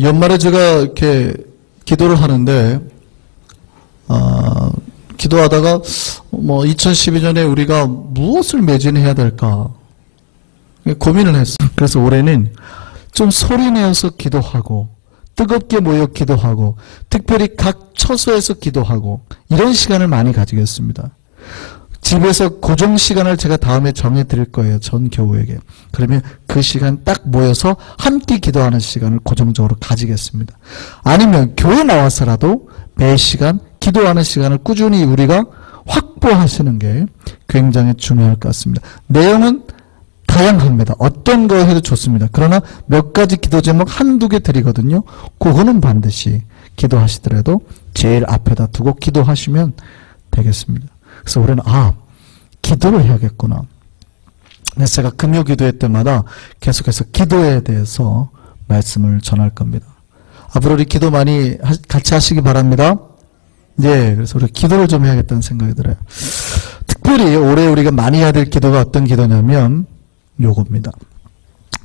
연말에 제가 이렇게 기도를 하는데, 기도하다가 2012년에 우리가 무엇을 매진해야 될까 고민을 했어요. 그래서 올해는 좀 소리내어서 기도하고 뜨겁게 모여 기도하고 특별히 각 처소에서 기도하고 이런 시간을 많이 가지겠습니다. 집에서 고정 시간을 제가 다음에 정해 드릴 거예요. 전 교우에게. 그러면 그 시간 딱 모여서 함께 기도하는 시간을 고정적으로 가지겠습니다. 아니면 교회 나와서라도 매 시간 기도하는 시간을 꾸준히 우리가 확보하시는 게 굉장히 중요할 것 같습니다. 내용은 다양합니다. 어떤 거 해도 좋습니다. 그러나 몇 가지 기도 제목 한두 개 드리거든요. 그거는 반드시 기도하시더라도 제일 앞에다 두고 기도하시면 되겠습니다. 그래서 올해는 기도를 해야겠구나. 그래서 제가 금요 기도회 때마다 계속해서 기도에 대해서 말씀을 전할 겁니다. 앞으로 우리 기도 많이 같이 하시기 바랍니다. 네, 그래서 우리 기도를 좀 해야겠다는 생각이 들어요. 특별히 올해 우리가 많이 해야 될 기도가 어떤 기도냐면 요겁니다.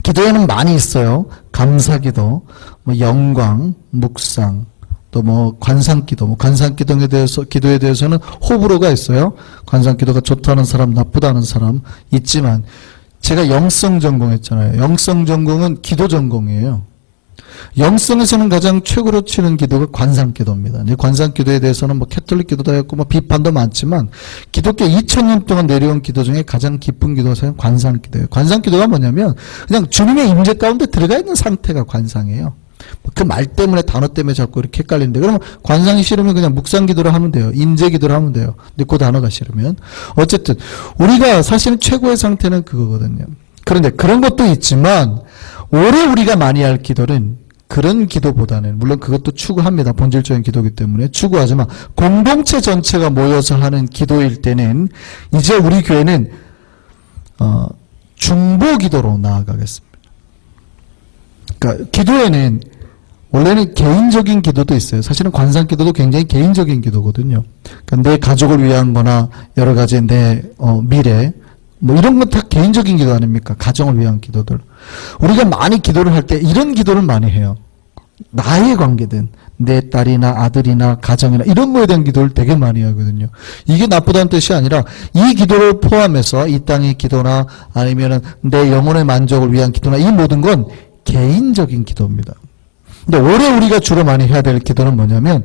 기도에는 많이 있어요. 감사기도, 영광, 묵상, 또 관상기도, 기도에 대해서는 호불호가 있어요. 관상기도가 좋다는 사람, 나쁘다는 사람 있지만 제가 영성 전공했잖아요. 영성 전공은 기도 전공이에요. 영성에서는 가장 최고로 치는 기도가 관상기도입니다. 관상기도에 대해서는 캐톨릭 기도도 했고 비판도 많지만 기독교 2000년 동안 내려온 기도 중에 가장 깊은 기도가 사실 관상기도예요. 관상기도가 뭐냐면 그냥 주님의 임재 가운데 들어가 있는 상태가 관상이에요. 그 말 때문에 단어 때문에 자꾸 이렇게 헷갈리는데 그러면 관상이 싫으면 그냥 묵상기도를 하면 돼요. 임재기도를 하면 돼요. 근데 그 단어가 싫으면 어쨌든 우리가 사실은 최고의 상태는 그거거든요. 그런데 그런 것도 있지만 올해 우리가 많이 할 기도는 그런 기도보다는 물론 그것도 추구합니다. 본질적인 기도이기 때문에 추구하지만 공동체 전체가 모여서 하는 기도일 때는 이제 우리 교회는 중보 기도로 나아가겠습니다. 그러니까 기도에는 원래는 개인적인 기도도 있어요. 사실은 관상 기도도 굉장히 개인적인 기도거든요. 그러니까 내 가족을 위한 거나 여러 가지 내 미래 이런 건 다 개인적인 기도 아닙니까? 가정을 위한 기도들. 우리가 많이 기도를 할 때 이런 기도를 많이 해요. 나의 관계든 내 딸이나 아들이나 가정이나 이런 거에 대한 기도를 되게 많이 하거든요. 이게 나쁘다는 뜻이 아니라 이 기도를 포함해서 이 땅의 기도나 아니면은 내 영혼의 만족을 위한 기도나 이 모든 건 개인적인 기도입니다. 근데 올해 우리가 주로 많이 해야 될 기도는 뭐냐면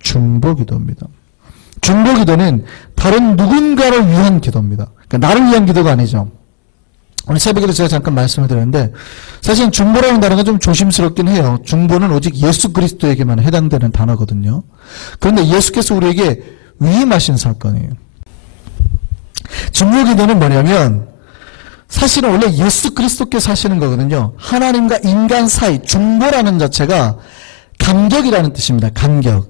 중보 기도입니다. 중보 기도는 다른 누군가를 위한 기도입니다. 그러니까 나를 위한 기도가 아니죠. 오늘 새벽에도 제가 잠깐 말씀을 드렸는데 사실 중보라는 단어가 좀 조심스럽긴 해요. 중보는 오직 예수 그리스도에게만 해당되는 단어거든요. 그런데 예수께서 우리에게 위임하신 사건이에요. 중보 기도는 뭐냐면 사실은 원래 예수 그리스도께서 하시는 거거든요. 하나님과 인간 사이 중보라는 자체가 간격이라는 뜻입니다. 간격.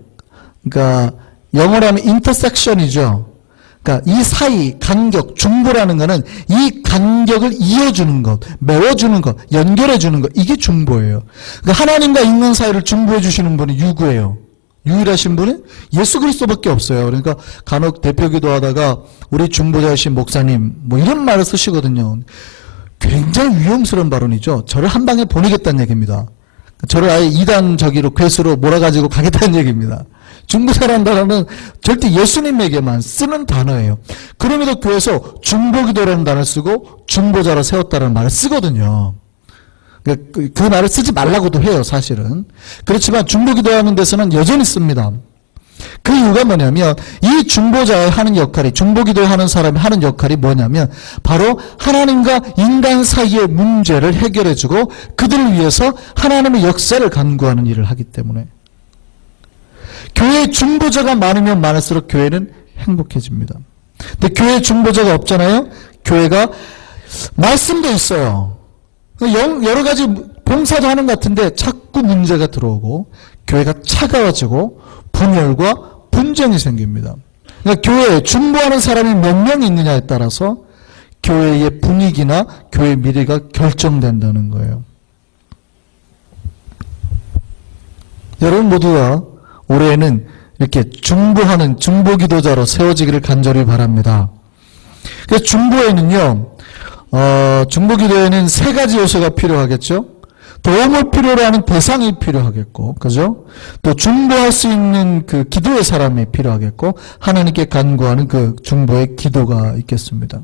그러니까 영어로 하면 인터섹션이죠. 그러니까 이 사이 간격 중보라는 거는 이 간격을 이어주는 것, 메워주는 것, 연결해주는 것 이게 중보예요. 그러니까 하나님과 인간 사이를 중보해 주시는 분이 유구예요. 유일하신 분은 예수 그리스도밖에 없어요. 그러니까 간혹 대표 기도하다가 우리 중보자이신 목사님 이런 말을 쓰시거든요. 굉장히 위험스러운 발언이죠. 저를 한 방에 보내겠다는 얘기입니다. 저를 아예 이단저기로 괴수로 몰아가지고 가겠다는 얘기입니다. 중보자라는 단어는 절대 예수님에게만 쓰는 단어예요. 그럼에도 교회에서 중보기도라는 단어를 쓰고 중보자로 세웠다는 말을 쓰거든요. 그 말을 쓰지 말라고도 해요, 사실은. 그렇지만 중보기도하는 데서는 여전히 씁니다. 그 이유가 뭐냐면 이 중보자의 하는 역할이 중보기도하는 사람이 하는 역할이 뭐냐면 바로 하나님과 인간 사이의 문제를 해결해주고 그들을 위해서 하나님의 역사를 간구하는 일을 하기 때문에 교회에 중보자가 많으면 많을수록 교회는 행복해집니다. 근데 교회에 중보자가 없잖아요. 교회가 말씀도 있어요. 여러 가지 봉사도 하는 것 같은데 자꾸 문제가 들어오고 교회가 차가워지고 분열과 분쟁이 생깁니다. 그러니까 교회에 중보하는 사람이 몇 명 있느냐에 따라서 교회의 분위기나 교회의 미래가 결정된다는 거예요. 여러분 모두가 올해는 이렇게 중보하는 중보기도자로 세워지기를 간절히 바랍니다. 그래서 중보에는요, 중보기도에는 세 가지 요소가 필요하겠죠. 도움을 필요로 하는 대상이 필요하겠고, 그죠? 또 중보할 수 있는 그 기도의 사람이 필요하겠고, 하나님께 간구하는 그 중보의 기도가 있겠습니다.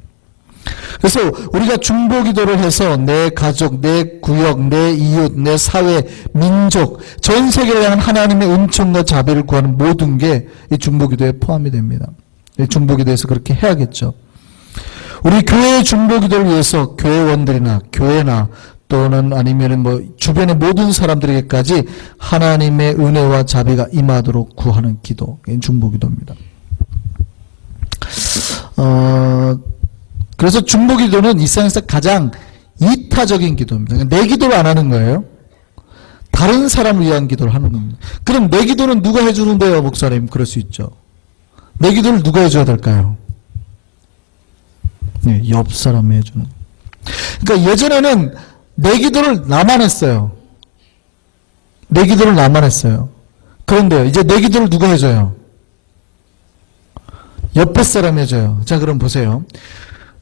그래서 우리가 중보 기도를 해서 내 가족, 내 구역, 내 이웃, 내 사회, 민족, 전 세계를 향한 하나님의 은총과 자비를 구하는 모든 게 이 중보 기도에 포함이 됩니다. 이 중보 기도에서 그렇게 해야겠죠. 우리 교회의 중보 기도를 위해서 교회원들이나 교회나 또는 아니면은 뭐 주변의 모든 사람들에게까지 하나님의 은혜와 자비가 임하도록 구하는 기도, 중보 기도입니다. 그래서 중보 기도는 이 세상에서 가장 이타적인 기도입니다. 내 기도를 안 하는 거예요. 다른 사람을 위한 기도를 하는 겁니다. 그럼 내 기도는 누가 해주는데요, 목사님? 그럴 수 있죠. 내 기도를 누가 해줘야 될까요? 네, 옆 사람이 해주는. 그러니까 예전에는 내 기도를 나만 했어요. 내 기도를 나만 했어요. 그런데요, 이제 내 기도를 누가 해줘요? 옆에 사람이 해줘요. 자, 그럼 보세요.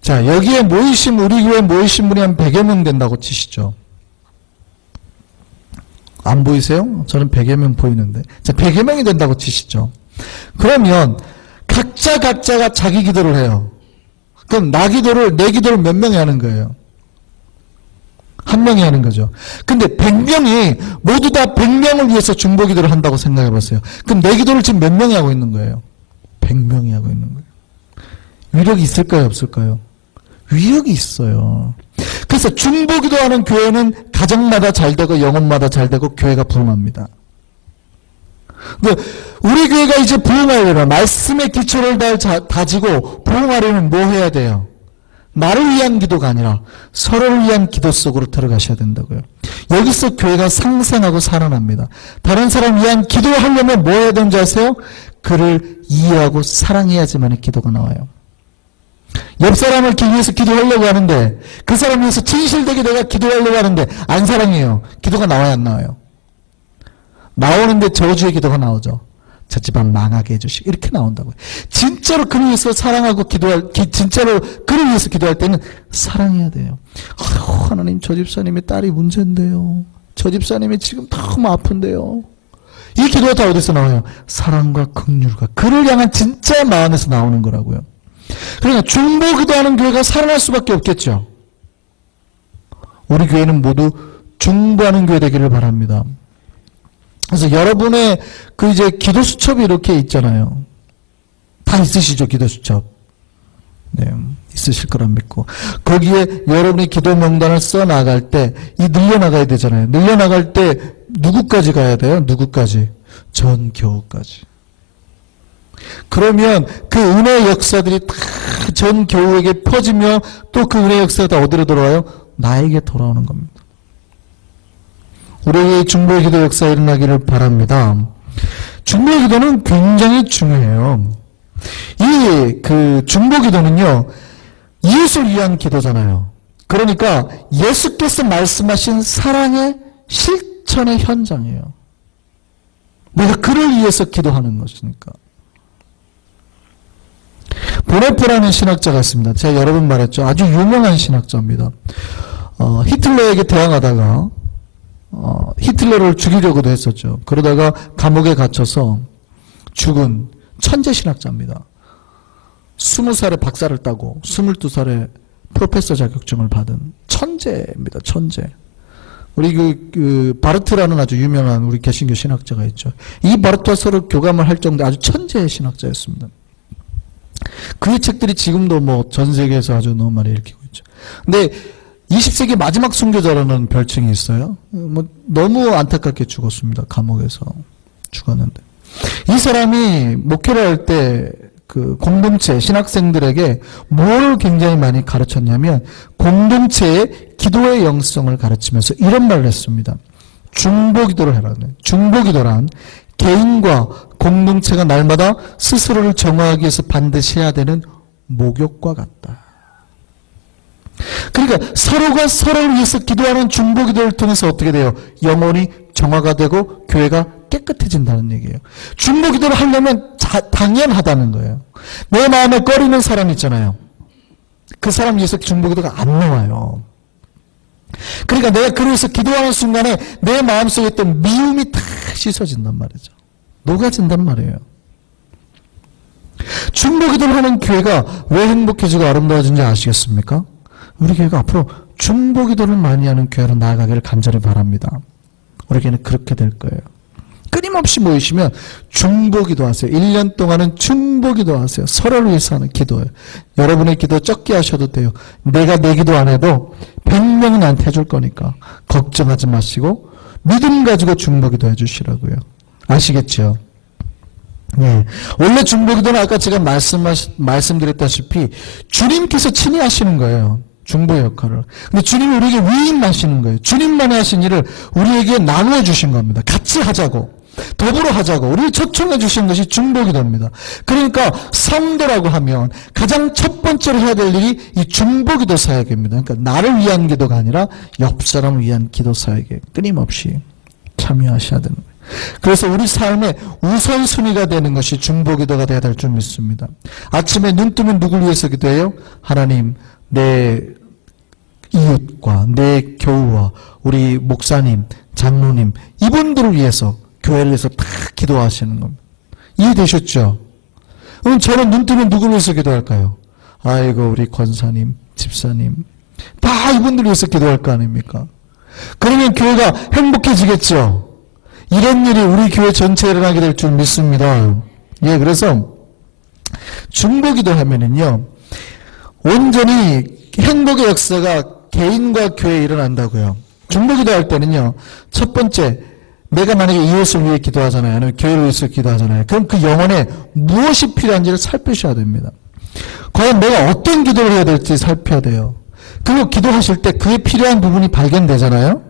자, 여기에 모이신, 우리 교회 모이신 분이 한 100여 명 된다고 치시죠. 안 보이세요? 저는 100여 명 보이는데. 자, 100여 명이 된다고 치시죠. 그러면 각자가 자기 기도를 해요. 그럼 내 기도를 몇 명이 하는 거예요? 한 명이 하는 거죠. 근데 100명이 모두 다 100명을 위해서 중보 기도를 한다고 생각해 보세요. 그럼 내 기도를 지금 몇 명이 하고 있는 거예요? 100명이 하고 있는 거예요. 위력이 있을까요? 없을까요? 위력이 있어요. 그래서 중보 기도하는 교회는 가정마다 잘 되고 영혼마다 잘 되고 교회가 부흥합니다. 우리 교회가 이제 부흥하려면 말씀의 기초를 다지고 부흥하려면 뭐 해야 돼요? 나를 위한 기도가 아니라 서로를 위한 기도 속으로 들어가셔야 된다고요. 여기서 교회가 상생하고 살아납니다. 다른 사람 위한 기도를 하려면 뭐 해야 되는지 아세요? 그를 이해하고 사랑해야지만 기도가 나와요. 옆 사람을 위해서 기도하려고 하는데 그 사람 위해서 진실되게 내가 기도하려고 하는데 안 사랑해요. 기도가 나와야 안 나와요? 나오는데 저주의 기도가 나오죠. 저 집안 망하게 해주시고 이렇게 나온다고요. 진짜로 그를 위해서 사랑하고 진짜로 그를 위해서 기도할 때는 사랑해야 돼요. 하나님, 저 집사님의 딸이 문제인데요. 저 집사님이 지금 너무 아픈데요. 이 기도가 다 어디서 나와요? 사랑과 긍휼과 그를 향한 진짜 마음에서 나오는 거라고요. 그러니까 중보 기도하는 교회가 살아날 수밖에 없겠죠. 우리 교회는 모두 중보하는 교회 되기를 바랍니다. 그래서 여러분의 이제 기도 수첩이 이렇게 있잖아요. 다 있으시죠, 기도 수첩. 네, 있으실 거라 믿고. 거기에 여러분이 기도 명단을 써 나갈 때, 늘려나가야 되잖아요. 늘려나갈 때, 누구까지 가야 돼요? 누구까지? 전 교우까지. 그러면 그 은혜의 역사들이 다 전 교우에게 퍼지며 또 그 은혜의 역사가 다 어디로 돌아와요? 나에게 돌아오는 겁니다. 우리의 중보의 기도 역사가 일어나기를 바랍니다. 중보의 기도는 굉장히 중요해요. 중보 기도는요, 이웃을 위한 기도잖아요. 그러니까 예수께서 말씀하신 사랑의 실천의 현장이에요. 내가 그를 위해서 기도하는 것이니까. 보네포라는 신학자가 있습니다. 제가 여러 번 말했죠. 아주 유명한 신학자입니다. 히틀러에게 대항하다가 히틀러를 죽이려고도 했었죠. 그러다가 감옥에 gat혀서 죽은 천재 신학자입니다. 20살에 박사를 따고 22살에 프로페서 자격증을 받은 천재입니다. 천재. 우리 바르트라는 아주 유명한 우리 개신교 신학자가 있죠. 이 바르트와 서로 교감을 할 정도의 아주 천재의 신학자였습니다. 그의 책들이 지금도 뭐 전 세계에서 아주 너무 많이 읽히고 있죠. 근데 20세기 마지막 순교자라는 별칭이 있어요. 뭐 너무 안타깝게 죽었습니다. 감옥에서 죽었는데. 이 사람이 목회를 할 때 그 공동체 신학생들에게 뭘 굉장히 많이 가르쳤냐면 공동체의 기도의 영성을 가르치면서 이런 말을 했습니다. 중보 기도를 해라. 중보 기도란 개인과 공동체가 날마다 스스로를 정화하기 위해서 반드시 해야 되는 목욕과 같다. 그러니까 서로가 서로를 위해서 기도하는 중보 기도를 통해서 어떻게 돼요? 영혼이 정화가 되고 교회가 깨끗해진다는 얘기예요. 중보 기도를 하려면 당연하다는 거예요. 내 마음에 꺼리는 사람 있잖아요. 그 사람 위해서 중보 기도가 안 나와요. 그러니까 내가 그러면서 기도하는 순간에 내 마음속에 있던 미움이 다 씻어진단 말이죠. 녹아진단 말이에요. 중보기도를 하는 교회가 왜 행복해지고 아름다워진지 아시겠습니까? 우리 교회가 앞으로 중보기도를 많이 하는 교회로 나아가기를 간절히 바랍니다. 우리 교회는 그렇게 될 거예요. 끊임없이 모이시면 중보기도 하세요. 1년 동안은 중보기도 하세요. 서로를 위해서 하는 기도예요. 여러분의 기도 적게 하셔도 돼요. 내가 내 기도 안 해도 100명은 나한테 해줄 거니까 걱정하지 마시고 믿음 가지고 중보기도 해주시라고요. 아시겠죠? 네. 원래 중보기도는 아까 제가 말씀드렸다시피 주님께서 친히 하시는 거예요. 중보의 역할을. 근데 주님이 우리에게 위임하시는 거예요. 주님만이 하신 일을 우리에게 나누어 주신 겁니다. 같이 하자고. 더불어 하자고. 우리를 초청해 주신 것이 중보기도입니다. 그러니까 성도라고 하면 가장 첫 번째로 해야 될 일이 이 중보기도 사역입니다. 그러니까 나를 위한 기도가 아니라 옆 사람을 위한 기도 사역에 끊임없이 참여하셔야 되는 거예요. 그래서 우리 삶의 우선순위가 되는 것이 중보기도가 되어야 될 줄 믿습니다. 아침에 눈 뜨면 누굴 위해서 기도해요? 하나님, 내 이웃과 내 교우와 우리 목사님, 장로님 이분들을 위해서 교회를 위해서 다 기도하시는 겁니다. 이해되셨죠? 그럼 저는 눈 뜨면 누굴 위해서 기도할까요? 아이고 우리 권사님, 집사님 다 이분들을 위해서 기도할 거 아닙니까? 그러면 교회가 행복해지겠죠? 이런 일이 우리 교회 전체에 일어나게 될 줄 믿습니다. 예, 그래서 중보기도 하면은요 온전히 행복의 역사가 개인과 교회에 일어난다고요. 중보기도 할 때는요 첫 번째 내가 만약에 이웃을 위해 기도하잖아요. 아니면 교회를 위해서 기도하잖아요. 그럼 그 영혼에 무엇이 필요한지를 살피셔야 됩니다. 과연 내가 어떤 기도를 해야 될지 살펴야 돼요. 그리고 기도하실 때 그에 필요한 부분이 발견되잖아요.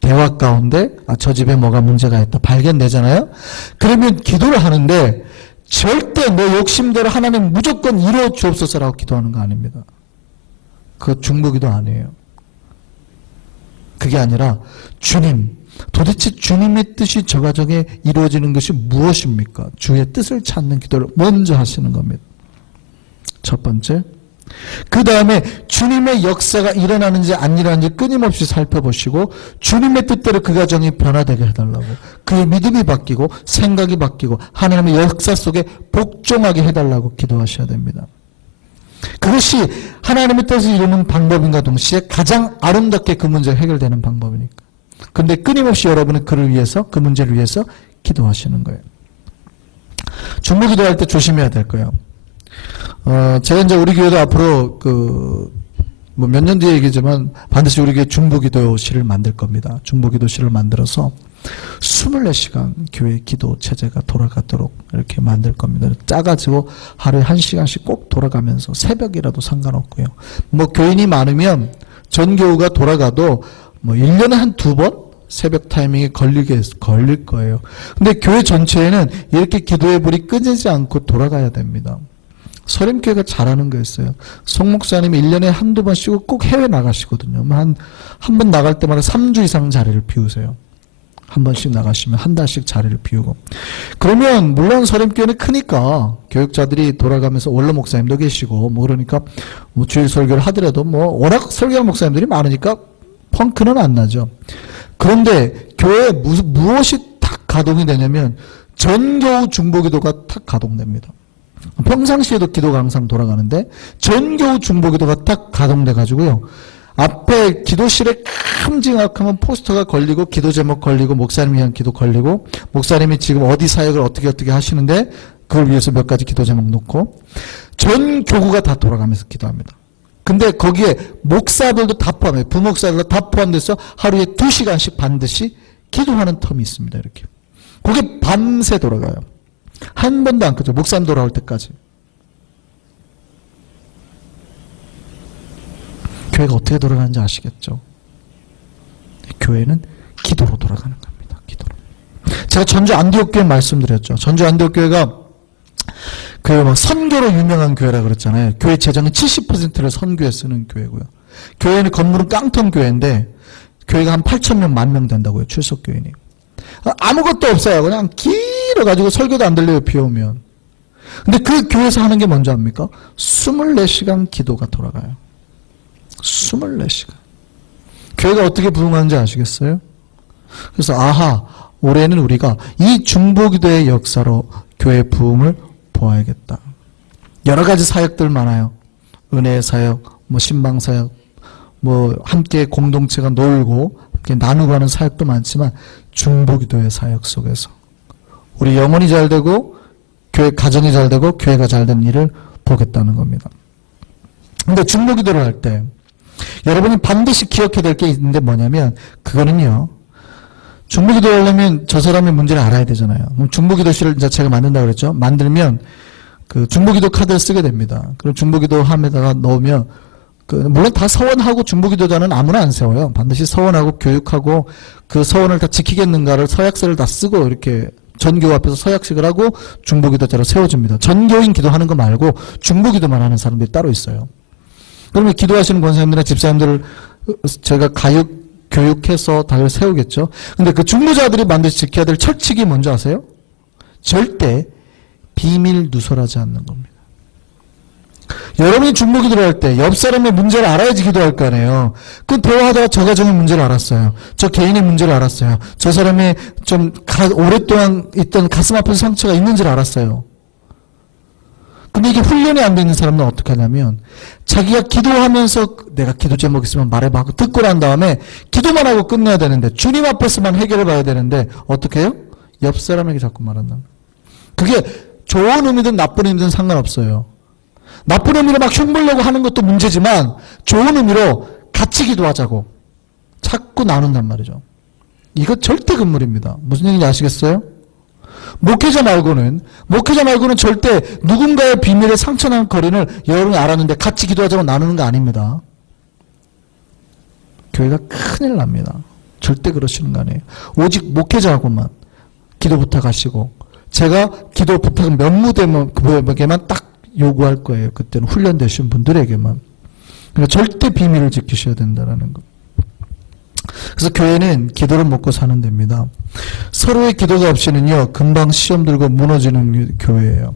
대화 가운데 저 집에 뭐가 문제가 있다 발견되잖아요. 그러면 기도를 하는데 절대 내 욕심대로 하나님 무조건 이루어 주옵소서라고 기도하는 거 아닙니다. 그거 중보기도 아니에요. 그게 아니라 주님, 도대체 주님의 뜻이 저 가정에 이루어지는 것이 무엇입니까? 주의 뜻을 찾는 기도를 먼저 하시는 겁니다. 첫 번째. 그 다음에 주님의 역사가 일어나는지 안 일어나는지 끊임없이 살펴보시고 주님의 뜻대로 그 가정이 변화되게 해달라고, 그의 믿음이 바뀌고 생각이 바뀌고 하나님의 역사 속에 복종하게 해달라고 기도하셔야 됩니다. 그것이 하나님의 뜻을 이루는 방법인가 동시에 가장 아름답게 그 문제가 해결되는 방법이니까. 그런데 끊임없이 여러분은 그를 위해서, 그 문제를 위해서 기도하시는 거예요. 중보기도할 때 조심해야 될 거예요. 제가 이제 우리 교회도 앞으로 몇 년 뒤에 얘기지만 반드시 우리 교회 중보기도실을 만들 겁니다. 중보기도실을 만들어서 24시간 교회 기도 체제가 돌아가도록 이렇게 만들 겁니다. 작아지고 하루에 1시간씩 꼭 돌아가면서 새벽이라도 상관없고요. 뭐 교인이 많으면 전교우가 돌아가도 뭐 1년에 한 2번 새벽 타이밍에 걸릴 거예요. 근데 교회 전체에는 이렇게 기도의 불이 끊이지 않고 돌아가야 됩니다. 서림교회가 잘하는 거였어요. 송 목사님이 1년에 한두 번 쉬고 꼭 해외 나가시거든요. 한 번 나갈 때마다 3주 이상 자리를 비우세요. 한 번씩 나가시면 한 달씩 자리를 비우고. 그러면 물론 서림교회는 크니까 교육자들이 돌아가면서 원로 목사님도 계시고 뭐 그러니까 뭐 주일 설교를 하더라도 뭐 워낙 설교하는 목사님들이 많으니까 펑크는 안 나죠. 그런데 교회에 무엇이 탁 가동이 되냐면 전교우 중보기도가 탁 가동됩니다. 평상시에도 기도가 항상 돌아가는데 전교우 중보기도가 딱 가동돼 가지고요. 앞에 기도실에 큼지막하면 포스터가 걸리고 기도 제목 걸리고 목사님 위한 기도 걸리고 목사님이 지금 어디 사역을 어떻게 하시는데 그걸 위해서 몇 가지 기도 제목 놓고 전 교구가 다 돌아가면서 기도합니다. 근데 거기에 목사들도 다 포함해요. 부목사들도 다 포함돼서 하루에 2시간씩 반드시 기도하는 텀이 있습니다. 이렇게. 그게 밤새 돌아가요. 한 번도 안 끄죠. 목사님 돌아올 때까지. 교회가 어떻게 돌아가는지 아시겠죠? 교회는 기도로 돌아가는 겁니다. 기도로. 제가 전주 안디옥교회 말씀드렸죠. 전주 안디옥교회가 막 선교로 유명한 교회라 그랬잖아요. 교회 재정의 70%를 선교에 쓰는 교회고요. 교회는 건물은 깡통 교회인데 교회가 한 8,000명, 10,000명 된다고요. 출석교인이. 아무것도 없어요. 그냥 길어가지고 설교도 안 들려요. 비 오면. 근데 그 교회에서 하는 게 뭔지 압니까? 24시간 기도가 돌아가요. 24시간. 교회가 어떻게 부흥하는지 아시겠어요? 그래서 아하, 올해는 우리가 이 중보기도의 역사로 교회 부흥을 보아야겠다. 여러 가지 사역들 많아요. 은혜의 사역, 신방 사역, 함께 공동체가 놀고 함께 나누고 하는 사역도 많지만 중보기도의 사역 속에서 우리 영혼이 잘 되고 교회 가정이 잘 되고 교회가 잘 되는 일을 보겠다는 겁니다. 근데 중보기도를 할 때 여러분이 반드시 기억해야 될 게 있는데 뭐냐면 그거는요. 중보기도 하려면 저 사람의 문제를 알아야 되잖아요. 그럼 중보기도실을 이제 제가 만든다고 그랬죠. 만들면 그 중보기도 카드를 쓰게 됩니다. 그럼 중보기도 함에다가 넣으면 물론 다 서원하고 중보기도자는 아무나 안 세워요. 반드시 서원하고 교육하고 그 서원을 다 지키겠는가를 서약서를 다 쓰고 이렇게 전교 앞에서 서약식을 하고 중보기도자로 세워줍니다. 전교인 기도하는 거 말고 중보기도만 하는 사람들이 따로 있어요. 그러면 기도하시는 권사님들이나 집사님들을 제가 교육해서 다들 세우겠죠. 근데 그 중보자들이 반드시 지켜야 될 철칙이 뭔지 아세요? 절대 비밀 누설하지 않는 겁니다. 여러분이 중보기도를 할 때 옆 사람의 문제를 알아야지 기도할 거 아니에요. 그 대화하다가 저 가정의 문제를 알았어요. 저 개인의 문제를 알았어요. 저 사람의 좀 오랫동안 있던 가슴 아픈 상처가 있는지를 알았어요. 근데 이게 훈련이 안 돼 있는 사람은 어떻게 하냐면 자기가 기도하면서 내가 기도 제목 있으면 말해봐 하고 듣고 난 다음에 기도만 하고 끝내야 되는데 주님 앞에서만 해결해 봐야 되는데 어떻게 해요? 옆 사람에게 자꾸 말한다. 그게 좋은 의미든 나쁜 의미든 상관없어요. 나쁜 의미로 막 흉보려고 하는 것도 문제지만 좋은 의미로 같이 기도하자고 자꾸 나눈단 말이죠. 이거 절대 금물입니다. 무슨 얘기인지 아시겠어요? 목회자 말고는 절대 누군가의 비밀에 상처난 거리를 여러분이 알았는데 같이 기도하자고 나누는 거 아닙니다. 교회가 큰일 납니다. 절대 그러시는 거 아니에요. 오직 목회자하고만 기도 부탁하시고 제가 기도 부탁은 면무대에게만 딱 요구할 거예요. 그때는 훈련되신 분들에게만. 그러니까 절대 비밀을 지키셔야 된다는 거. 그래서 교회는 기도를 먹고 사는 데입니다. 서로의 기도가 없이는요, 금방 시험 들고 무너지는 교회예요.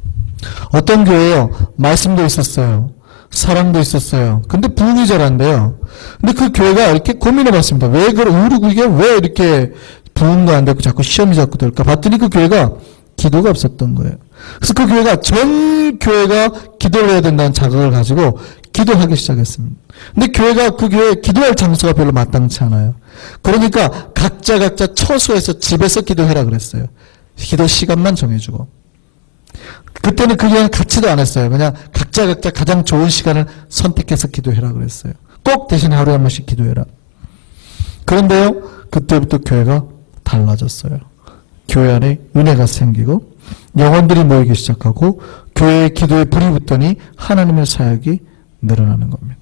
어떤 교회요? 말씀도 있었어요. 사랑도 있었어요. 근데 부흥이 잘 안 돼요. 근데 그 교회가 이렇게 고민해 봤습니다. 이게 왜 이렇게 부흥도 안 되고 자꾸 시험이 자꾸 될까? 봤더니 그 교회가 기도가 없었던 거예요. 그래서 그 교회가 전 교회가 기도를 해야 된다는 자극을 가지고 기도하기 시작했습니다. 근데 그 교회 기도할 장소가 별로 마땅치 않아요. 그러니까 각자 처소에서 집에서 기도해라 그랬어요. 기도 시간만 정해주고. 그때는 그게 같이도 안 했어요. 그냥 각자 가장 좋은 시간을 선택해서 기도해라 그랬어요. 꼭 대신 하루에 한 번씩 기도해라. 그런데요, 그때부터 교회가 달라졌어요. 교회 안에 은혜가 생기고 영혼들이 모이기 시작하고 교회의 기도에 불이 붙더니 하나님의 사역이 늘어나는 겁니다.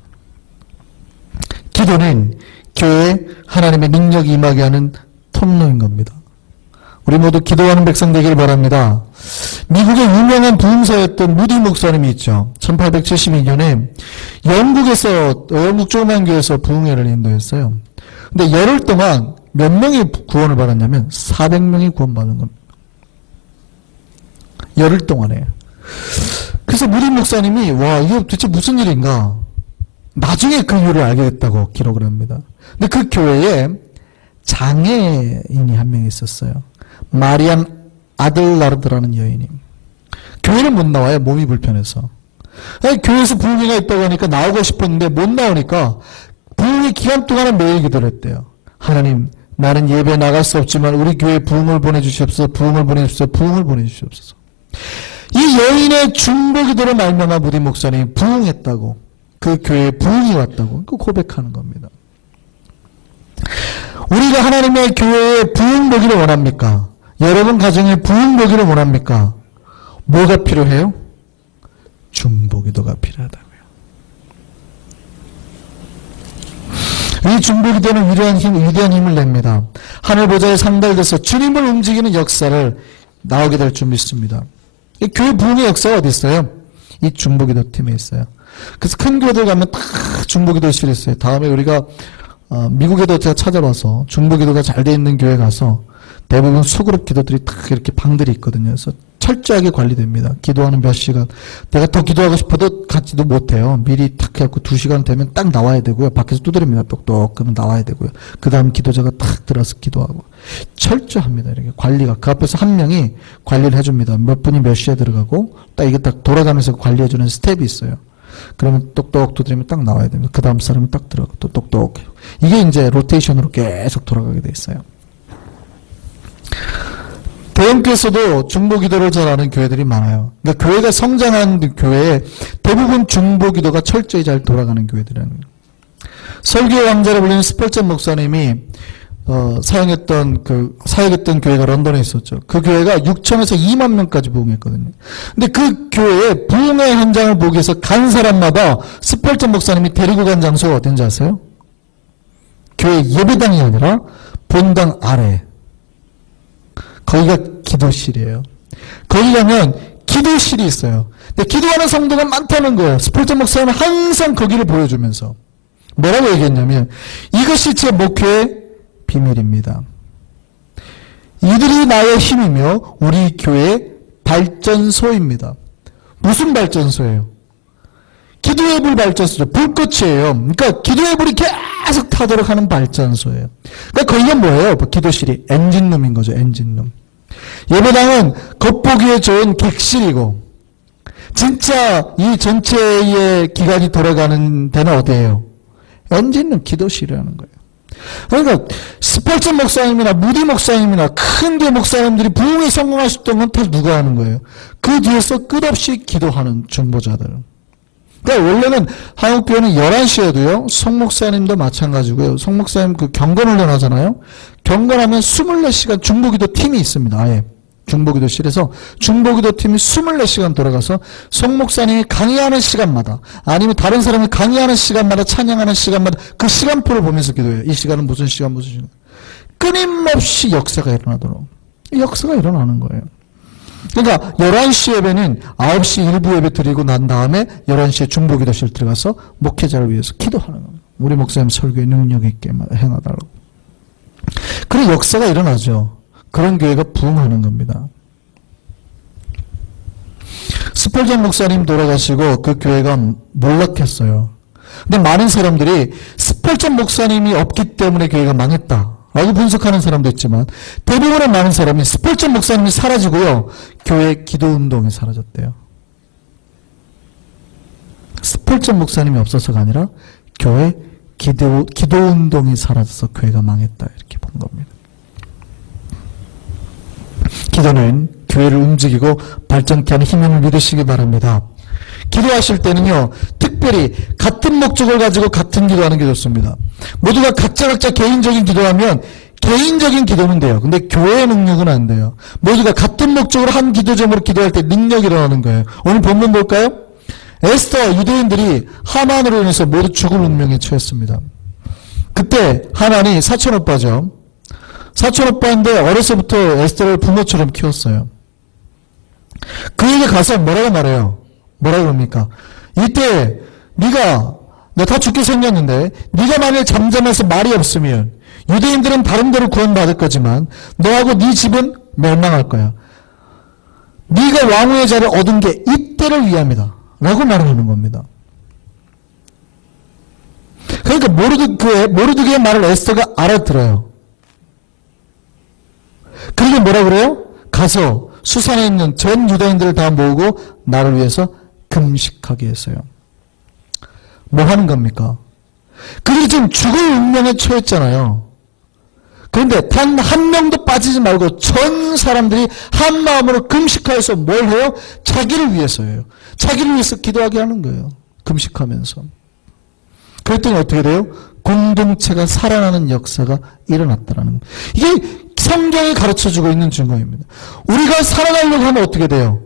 기도는 교회에 하나님의 능력이 임하게 하는 통로인 겁니다. 우리 모두 기도하는 백성 되기를 바랍니다. 미국의 유명한 부흥사였던 무디 목사님이 있죠. 1872년에 영국 조그만 교회에서 부흥회를 인도했어요. 근데 열흘 동안 몇 명이 구원을 받았냐면 400명이 구원받은 겁니다. 열흘 동안에. 그래서 무디 목사님이 이게 도대체 무슨 일인가? 나중에 그 이유를 알게 됐다고 기록을 합니다. 근데 그 교회에 장애인이 한 명 있었어요. 마리안 아들라르드라는 여인이. 교회는 못 나와요. 몸이 불편해서. 교회에서 부흥회가 있다고 하니까 나오고 싶었는데 못 나오니까 부흥회 기간 동안은 매일 기도를 했대요. 하나님, 나는 예배 나갈 수 없지만 우리 교회에 부흥을 보내주시옵소서. 부흥을 보내주시옵소서. 이 여인의 중보기도로 말미암아 무디 목사님이 부흥했다고, 그 교회에 부흥이 왔다고 그 고백하는 겁니다. 우리가 하나님의 교회에 부흥 보기를 원합니까? 여러분 가정에 부흥 보기를 원합니까? 뭐가 필요해요? 중보기도가 필요하다고요. 이 중보기도는 위대한 힘을 냅니다. 하늘 보좌에 상달돼서 주님을 움직이는 역사를 나오게 될 줄 믿습니다. 이 교회 부흥의 역사가 어디 있어요? 이 중보기도 팀에 있어요. 그래서 큰 교회들 가면 다 중보기도실이 있어요. 다음에 우리가 미국에도 제가 찾아봐서 중보기도가 잘 돼 있는 교회 가서 대부분 소그룹 기도들이 딱 이렇게 방들이 있거든요. 그래서 철저하게 관리됩니다. 기도하는 몇 시간. 내가 더 기도하고 싶어도 가지도 못해요. 미리 탁 해갖고 2시간 되면 딱 나와야 되고요. 밖에서 두드립니다. 똑똑. 그러면 나와야 되고요. 그 다음 기도자가 탁 들어서 기도하고. 철저합니다. 이렇게 관리가. 그 앞에서 한 명이 관리를 해줍니다. 몇 분이 몇 시에 들어가고 딱 이게 딱 돌아가면서 관리해주는 스텝이 있어요. 그러면 똑똑 두드리면 딱 나와야 됩니다. 그 다음 사람이 딱 들어가고 또 똑똑. 이게 이제 로테이션으로 계속 돌아가게 돼 있어요. 대형교회에서도 중보기도를 잘하는 교회들이 많아요. 그러니까 교회가 성장한 교회에 대부분 중보기도가 철저히 잘 돌아가는 교회들은. 설교의 왕자로 불리는 스펄전 목사님이 사역했던 교회가 런던에 있었죠. 그 교회가 6천에서 2만 명까지 부흥했거든요. 근데 그 교회의 부흥의 현장을 보기 위해서 간 사람마다 스펄전 목사님이 데리고 간 장소가 어딘지 아세요? 교회 예배당이 아니라 본당 아래. 거기가 기도실이에요. 거기 가면 기도실이 있어요. 근데 기도하는 성도가 많다는 거예요. 스펄전 목사님은 항상 거기를 보여주면서 뭐라고 얘기했냐면 이것이 제 목회의 비밀입니다. 이들이 나의 힘이며 우리 교회의 발전소입니다. 무슨 발전소예요? 기도의 불 발전소죠. 불꽃이에요. 그러니까 기도의 불이 계속 타도록 하는 발전소예요. 그러니까 거기가 뭐예요? 기도실이 엔진룸인 거죠. 엔진룸. 예배당은 겉보기에 좋은 객실이고 진짜 이 전체의 기관이 돌아가는 데는 어디예요? 엔진룸 기도실이라는 거예요. 그러니까 스펄전 목사님이나 무디 목사님이나 큰 교회 목사님들이 부흥에 성공하셨던 건 다 누가 하는 거예요? 그 뒤에서 끝없이 기도하는 중보자들. 그러니까 원래는 한국교회는 11시에도요, 송목사님도 마찬가지고요. 송목사님 그 경건훈련 하잖아요. 경건하면 24시간 중보기도 팀이 있습니다. 아예. 중보기도실에서 중보기도 팀이 24시간 돌아가서 송목사님이 강의하는 시간마다 아니면 다른 사람이 강의하는 시간마다 찬양하는 시간마다 그 시간표를 보면서 기도해요. 이 시간은 무슨 시간 무슨 시간. 끊임없이 역사가 일어나도록. 역사가 일어나는 거예요. 그러니까 11시 예배는 9시 일부 예배 드리고 난 다음에 11시에 중보기도실 들어가서 목회자를 위해서 기도하는 겁니다. 우리 목사님 설교에 능력 있게 행하달라고. 그런 역사가 일어나죠. 그런 교회가 부흥하는 겁니다. 스펄전 목사님 돌아가시고 그 교회가 몰락했어요. 근데 많은 사람들이 스펄전 목사님이 없기 때문에 교회가 망했다 라고 분석하는 사람도 있지만 대부분의 많은 사람이 스펄전 목사님이 사라지고요, 교회 기도운동이 사라졌대요. 스펄전 목사님이 없어서가 아니라 교회 기도운동이 사라져서 교회가 망했다 이렇게 본 겁니다. 기도는 교회를 움직이고 발전케 하는 힘임을 믿으시기 바랍니다. 기도하실 때는요, 특별히 같은 목적을 가지고 같은 기도하는 게 좋습니다. 모두가 각자 개인적인 기도하면 개인적인 기도는 돼요. 근데 교회의 능력은 안 돼요. 모두가 같은 목적으로 한 기도 제목으로 기도할 때 능력이 일어나는 거예요. 오늘 본문 볼까요? 에스더 유대인들이 하만으로 인해서 모두 죽을 운명에 처했습니다. 그때 하만이 사촌오빠죠. 사촌오빠인데 어려서부터 에스더를 부모처럼 키웠어요. 그에게 가서 뭐라고 말해요? 뭐라고 합니까? 이때 네가 다 죽게 생겼는데 네가 만일 잠잠해서 말이 없으면 유대인들은 다른 데로 구원받을 거지만 너하고 네 집은 멸망할 거야. 네가 왕후의 자를 얻은 게 이때를 위함이다 라고 말하는 겁니다. 그러니까 모르드게의 말을 에스더가 알아들어요. 그리고 뭐라 그래요? 가서 수산에 있는 전 유다인들을 다 모으고 나를 위해서 금식하게 했어요. 뭐 하는 겁니까? 그게 지금 죽을 운명에 처했잖아요. 그런데 단 한 명도 빠지지 말고 전 사람들이 한 마음으로 금식하여서 뭘 해요? 자기를 위해서예요. 자기를 위해서 기도하게 하는 거예요. 금식하면서. 그랬더니 어떻게 돼요? 공동체가 살아나는 역사가 일어났다라는 거예요. 이게 성경이 가르쳐주고 있는 증거입니다. 우리가 살아나려고 하면 어떻게 돼요?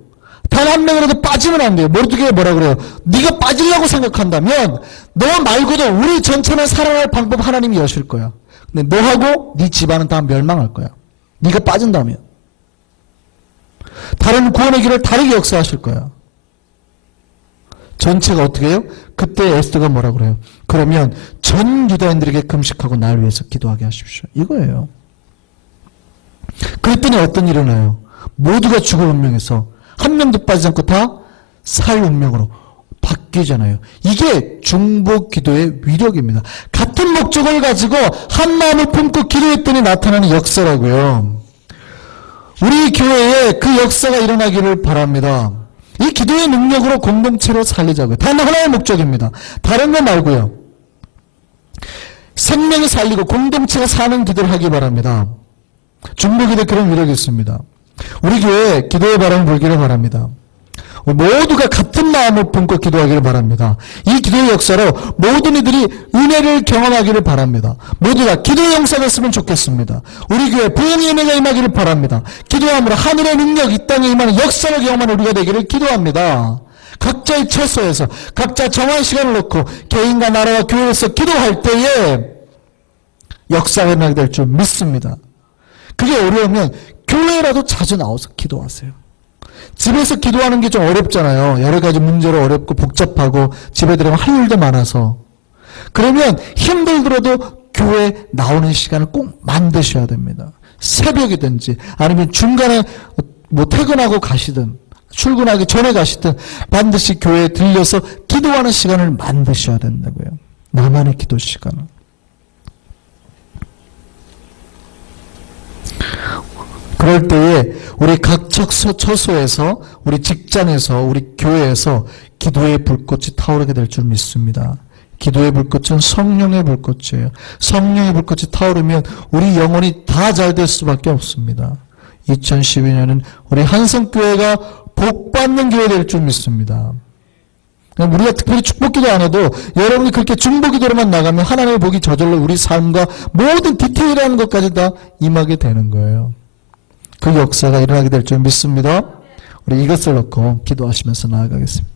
단 한 명이라도 빠지면 안 돼요. 모르게 뭐라 그래요? 네가 빠지려고 생각한다면 너 말고도 우리 전체는 살아날 방법 하나님이 여실 거야. 근데 너하고 네 집안은 다 멸망할 거야. 네가 빠진다면. 다른 구원의 길을 다르게 역사하실 거야. 전체가 어떻게 해요? 그때 에스더가 뭐라 그래요? 그러면 전 유다인들에게 금식하고 날 위해서 기도하게 하십시오. 이거예요. 그랬더니 어떤 일이 일어나요? 모두가 죽을 운명에서 한 명도 빠지지 않고 다 살 운명으로 바뀌잖아요. 이게 중보 기도의 위력입니다. 같은 목적을 가지고 한 마음을 품고 기도했더니 나타나는 역사라고요. 우리 교회에 그 역사가 일어나기를 바랍니다. 이 기도의 능력으로 공동체로 살리자고요. 단 하나의 목적입니다. 다른 거 말고요. 생명이 살리고 공동체가 사는 기도를 하기 바랍니다. 중보 기도에 그런 위력이 있습니다. 우리 교회에 기도의 바람을 불기를 바랍니다. 모두가 같은 마음을 품고 기도하기를 바랍니다. 이 기도의 역사로 모든 이들이 은혜를 경험하기를 바랍니다. 모두가 기도의 영사가 됐으면 좋겠습니다. 우리 교회 부흥의 은혜가 임하기를 바랍니다. 기도함으로 하늘의 능력, 이 땅에 임하는 역사를 경험하는 우리가 되기를 기도합니다. 각자의 처소에서 각자 정한 시간을 놓고 개인과 나라와 교회에서 기도할 때에 역사가 일어나게 될 줄 믿습니다. 그게 어려우면 교회라도 자주 나와서 기도하세요. 집에서 기도하는 게 좀 어렵잖아요. 여러 가지 문제로 어렵고 복잡하고 집에 들어가면 할 일도 많아서. 그러면 힘들더라도 교회 나오는 시간을 꼭 만드셔야 됩니다. 새벽이든지 아니면 중간에 뭐 퇴근하고 가시든 출근하기 전에 가시든 반드시 교회에 들려서 기도하는 시간을 만드셔야 된다고요. 나만의 기도 시간을. 그럴 때에 우리 각 처소에서 우리 직장에서 우리 교회에서 기도의 불꽃이 타오르게 될 줄 믿습니다. 기도의 불꽃은 성령의 불꽃이에요. 성령의 불꽃이 타오르면 우리 영혼이 다 잘 될 수밖에 없습니다. 2012년은 우리 한성교회가 복받는 교회 될 줄 믿습니다. 우리가 특별히 축복기도 안 해도 여러분이 그렇게 중보기도로만 나가면 하나님의 복이 저절로 우리 삶과 모든 디테일한 것까지 다 임하게 되는 거예요. 그 역사가 일어나게 될 줄 믿습니다. 우리 이것을 놓고 기도하시면서 나아가겠습니다.